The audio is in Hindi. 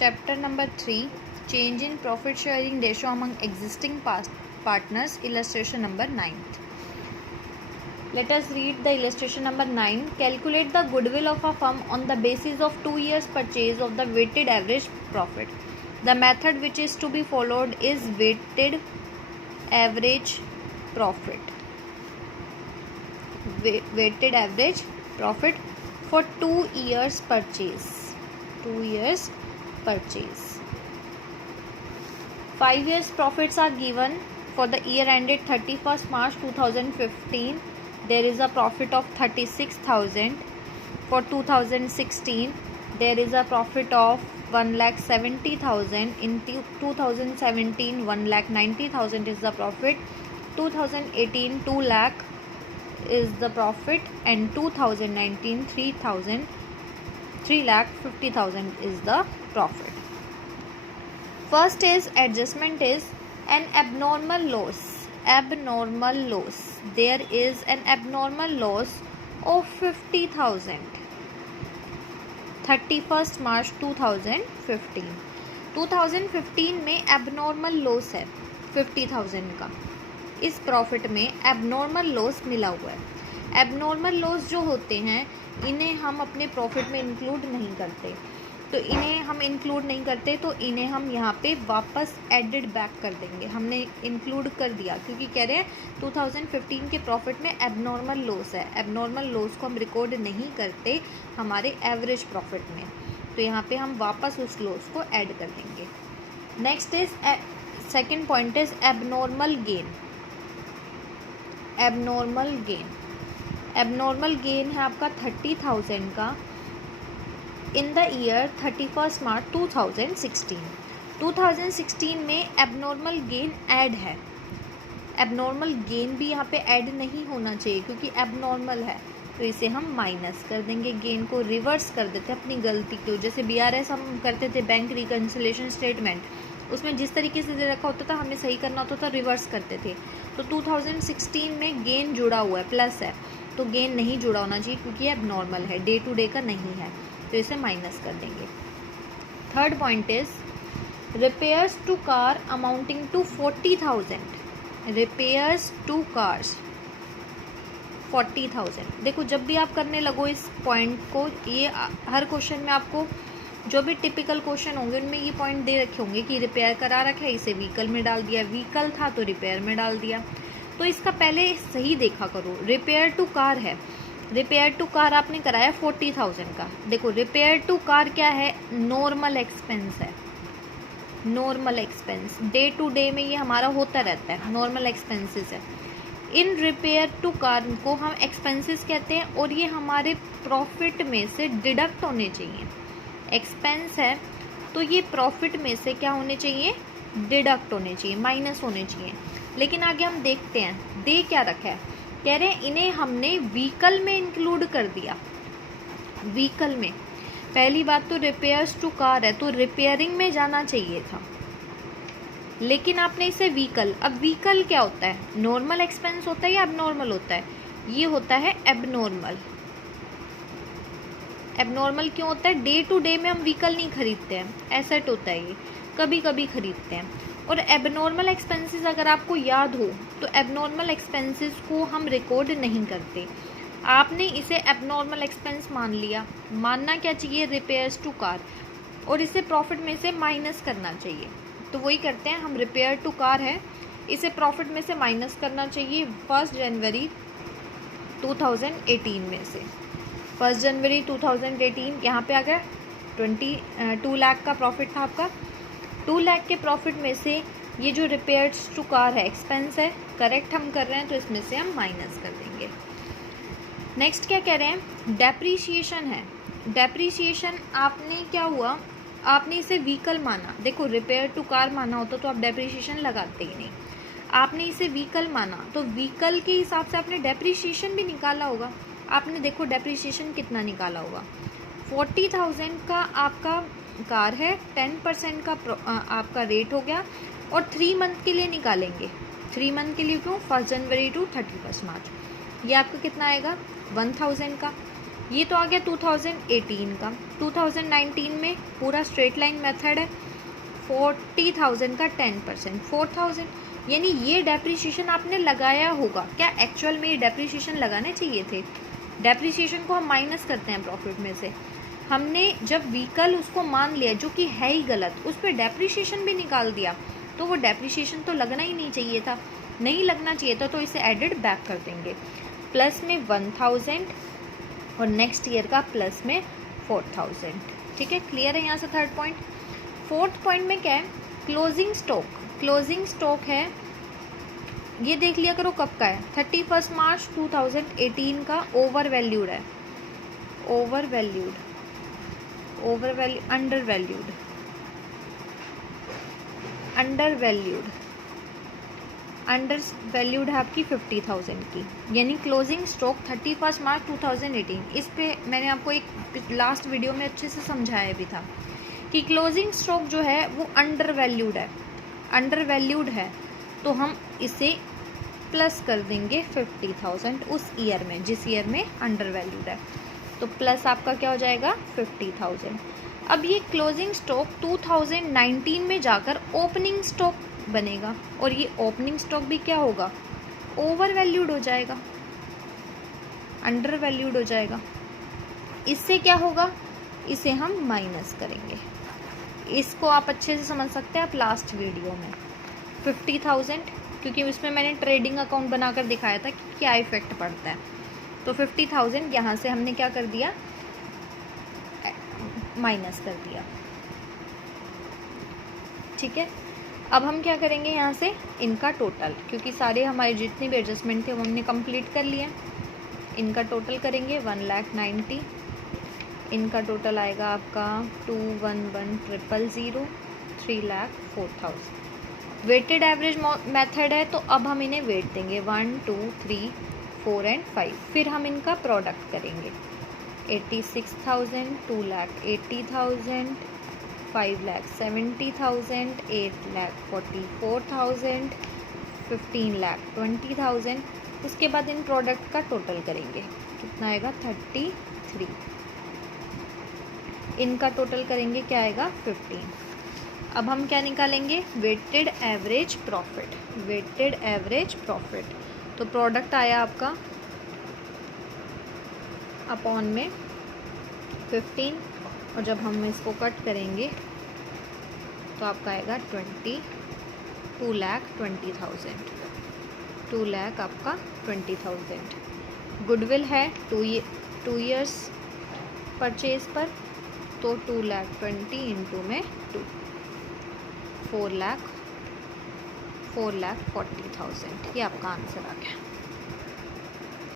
Chapter number 3, Change in Profit Sharing Ratio Among Existing Partners, illustration number 9. Let us read the illustration number 9. Calculate the goodwill of a firm on the basis of 2 years purchase of the weighted average profit. The method which is to be followed is weighted average profit. Weighted average profit for 2 years purchase. 2 years purchase. 5 years profits are given for the year ended 31st March 2015. There is a profit of 36,000. For 2016 there is a profit of 1,70,000. In 2017 1,90,000 is the profit. 2018 2 lakh is the profit, and 2019 3,50,000 is the profit. First is adjustment is an abnormal loss. Abnormal loss. There is an abnormal loss of 50,000. 31st March 2015. 2015 में abnormal loss है 50,000 का. इस प्रॉफिट में एबनॉर्मल लॉस मिला हुआ है. एबनॉर्मल लॉस जो होते हैं इन्हें हम अपने प्रॉफिट में इंक्लूड नहीं करते, तो इन्हें हम इंक्लूड नहीं करते तो इन्हें हम यहाँ पे वापस एडेड बैक कर देंगे. हमने इंक्लूड कर दिया क्योंकि कह रहे हैं 2015 के प्रॉफिट में एबनॉर्मल लॉस है. एबनॉर्मल लॉस को हम रिकॉर्ड नहीं करते हमारे एवरेज प्रॉफिट में, तो यहाँ पे हम वापस उस लॉस को ऐड कर देंगे. Next is second point is abnormal gain. Abnormal gain. Abnormal gain है आपका 30,000 का इन द ईयर 31st मार्च 2016. 2016 में एबनॉर्मल गेन ऐड है. एबनॉर्मल गेन भी यहाँ पे ऐड नहीं होना चाहिए क्योंकि एबनॉर्मल है, तो इसे हम माइनस कर देंगे. गेन को रिवर्स कर देते हैं अपनी गलती को. जैसे BRS हम करते थे बैंक रिकन्सिलेशन स्टेटमेंट, उसमें जिस तरीके से दे रखा होता था हमें सही करना होता था, रिवर्स करते थे. तो 2016 में गेन जुड़ा हुआ है, प्लस है, तो गेन नहीं जुड़ा होना चाहिए क्योंकि ये एबनॉर्मल है, डे टू डे का नहीं है, तो इसे माइनस कर देंगे. Third point is repairs to car amounting to 40,000. Repairs to cars 40,000. देखो जब भी आप करने लगो इस पॉइंट को, ये हर क्वेश्चन में आपको जो भी टिपिकल क्वेश्चन होंगे उनमें ये पॉइंट दे रखे होंगे कि रिपेयर करा रखा है, इसे व्हीकल में डाल दिया, व्हीकल था तो रिपेयर में डाल दिया. तो इसका पहले सही देखा करो. रिपेयर टू कार है, रिपेयर टू कार आपने कराया 40,000 का. देखो रिपेयर टू कार क्या है, नॉर्मल एक्सपेंस है. Normal expense day to day में ये हमारा होता रहता है, नॉर्मल एक्सपेंसेस है. इन रिपेयर टू कार को हम एक्सपेंसेस कहते हैं और ये हमारे प्रॉफिट में से डिडक्ट होने चाहिए. एक्सपेंस है तो ये प्रॉफिट में से क्या होने चाहिए, डिडक्ट होने चाहिए, माइनस होने चाहिए. लेकिन आगे हम देखते हैं दे क्या रखा है. कह रहे हैं इन्हें हमने व्हीकल में इंक्लूड कर दिया. व्हीकल में पहली बात तो रिपेयर्स टू कार है तो रिपेयरिंग में जाना चाहिए था, लेकिन आपने इसे व्हीकल. अब व्हीकल क्या होता है, नॉर्मल एक्सपेंस होता है या एबनॉर्मल होता है, ये होता है एबनॉर्मल. एबनॉर्मल क्यों होता है, डे टू डे में हम व्हीकल नहीं खरीदते हैं, एसेट होता है, ये कभी कभी खरीदते हैं. और एबनॉर्मल एक्सपेंसेस अगर आपको याद हो तो एबनॉर्मल एक्सपेंसेस को हम रिकॉर्ड नहीं करते. आपने इसे एबनॉर्मल एक्सपेंस मान लिया. मानना क्या चाहिए, रिपेयर्स टू कार, और इसे प्रॉफिट में से माइनस करना चाहिए. तो वही करते हैं हम. रिपेयर टू कार है, इसे प्रॉफिट में से माइनस करना चाहिए 1 जनवरी 2018 में से. 1 जनवरी 2018 यहाँ पे आ गया 2 लाख का प्रॉफिट था आपका. 2 लाख के प्रॉफिट में से ये जो रिपेयर्स टू कार है एक्सपेंस है, करेक्ट हम कर रहे हैं, तो इसमें से हम माइनस कर देंगे. नेक्स्ट क्या कह रहे हैं, डेप्रीशिएशन है. डेप्रीशिएशन आपने क्या हुआ, आपने इसे व्हीकल माना. देखो रिपेयर टू कार माना होता तो आप डेप्रीशिएशन लगाते ही नहीं. आपने इसे व्हीकल माना तो व्हीकल के हिसाब से आपने डेप्रीशिएशन भी निकाला होगा. आपने देखो डेप्रीशिएशन कितना निकाला होगा, 40,000 का आपका कार है, 10% का आपका रेट हो गया, और 3 मंथ के लिए निकालेंगे. 3 मंथ के लिए क्यों, 1 जनवरी टू 31 मार्च. ये आपका कितना आएगा, 1,000 का. ये तो आ गया 2018 का। 2019 में पूरा स्ट्रेट लाइन मेथड है, 40,000 का 10%, 4,000, यानी ये डेप्रिसिएशन आपने लगाया होगा। क्या एक्चुअल में ये डेप्रिसिएशन लगाने चाहिए थे? डेप्रिसिएशन को हम माइनस करते हैं प्रॉफिट में से। हमने जब व्हीकल उसको मान लिया जो कि है ही गलत, उस पर डेप्रिसिएशन भी निकाल दिया, तो वो डेप्रिसिएशन तो लगना ही नहीं चाहिए था, नहीं लगना चाहिए था, तो इसे एडेड बैक कर देंगे। प्लस में 1,000 और नेक्स्ट ईयर का प्लस में 4,000। ठीक है, क्लियर है यहाँ से थर्ड पॉइंट। फोर्थ पॉइंट में क्या है? Closing stock. क्लोजिंग स्टॉक है, ये देख लिया करो कब का है, 31 मार्च 2018 का। ओवर वैल्यूड है, over valued, over value, under valued, under valued, under valued है आपकी 50,000 की, यानी क्लोजिंग स्टॉक 31 मार्च 2018। इस पे मैंने आपको एक लास्ट वीडियो में अच्छे से समझाया भी था कि क्लोजिंग स्टॉक जो है वो अंडर वैल्यूड है, अंडर वैल्यूड है, तो हम इसे प्लस कर देंगे 50,000 उस ईयर में जिस ईयर में अंडर वैल्यूड है, तो प्लस आपका क्या हो जाएगा 50,000। अब ये क्लोजिंग स्टॉक 2019 में जाकर ओपनिंग स्टॉक बनेगा, और ये ओपनिंग स्टॉक भी क्या होगा? ओवर वैल्यूड हो जाएगा, अंडर वैल्यूड हो जाएगा। इससे क्या होगा? इसे हम माइनस करेंगे। इसको आप अच्छे से समझ सकते हैं आप लास्ट वीडियो में 50,000, क्योंकि उसमें मैंने ट्रेडिंग अकाउंट बनाकर दिखाया था कि क्या इफेक्ट पड़ता है। तो 50,000 यहाँ से हमने क्या कर दिया? माइनस कर दिया। ठीक है, अब हम क्या करेंगे यहाँ से? इनका टोटल, क्योंकि सारे हमारे जितने भी एडजस्टमेंट थे वो हमने कंप्लीट कर लिए, इनका टोटल करेंगे 1,90,000। इनका टोटल आएगा आपका 211,000, 3,04,000। वेटेड एवरेज मेथड है, तो अब हम इन्हें वेट देंगे 1, 2, 3, 4 एंड 5। फिर हम इनका प्रोडक्ट करेंगे 86,000, 2,80,000, 5,70,000, 8,44,000, 15,20,000। उसके बाद इन प्रोडक्ट का टोटल करेंगे, कितना आएगा? 33। इनका टोटल करेंगे, क्या आएगा? 15। अब हम क्या निकालेंगे? Weighted average profit, weighted average profit. तो प्रोडक्ट आया आपका अपॉन में 15, और जब हम इसको कट करेंगे तो आपका आएगा 2,20,000, 2 लाख आपका 20,000। गुडविल है 2 ईयर्स परचेज पर, तो 2,20,000 इंटू में 2, 4,40,000। ये आपका आंसर आ गया।